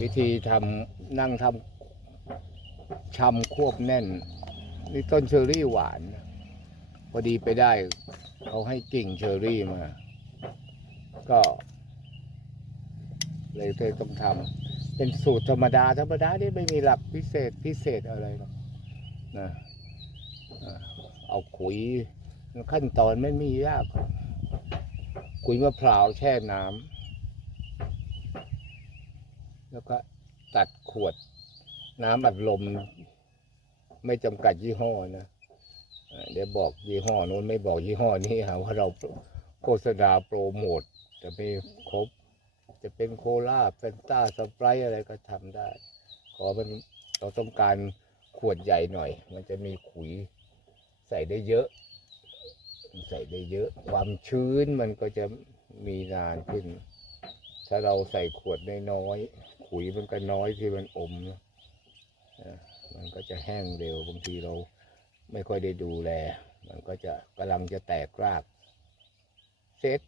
วิธีทำนั่งทำชำควบแน่น นี่ต้นเชอรี่หวาน พอดีไปได้ เขาให้กิ่งเชอรี่มา ก็ เลยเลยต้องทำเป็นสูตรธรรมดา ธรรมดาที่ไม่มีหลักพิเศษพิเศษอะไรหรอกนะเอาขุยขั้นตอนไม่มียากขุยมะพร้าวแช่น้ำ แล้วก็ตัดขวด น้ำอัดลม ไม่จำกัดยี่ห้อนะเดี๋ยวบอกยี่ห้อนู้นไม่บอกยี่ห้อนี้หาว่าเราโฆษณาโปรโมทจะมีครบ จะเป็นโคลาเฟนต้าสไปรท์อะไรก็ทำได้ ขอมันเราต้องการขวดใหญ่หน่อย มันจะมีขุยใส่ได้เยอะ ใส่ได้เยอะ ความชื้นมันก็จะมีนานขึ้น ถ้าเราใส่ขวดได้น้อย ขุยมันก็น้อยที่มันอมนะมันก็จะแห้งเร็วบางทีเราไม่ค่อยได้ดูแล มันก็จะกำลังจะแตกรากเซ็ต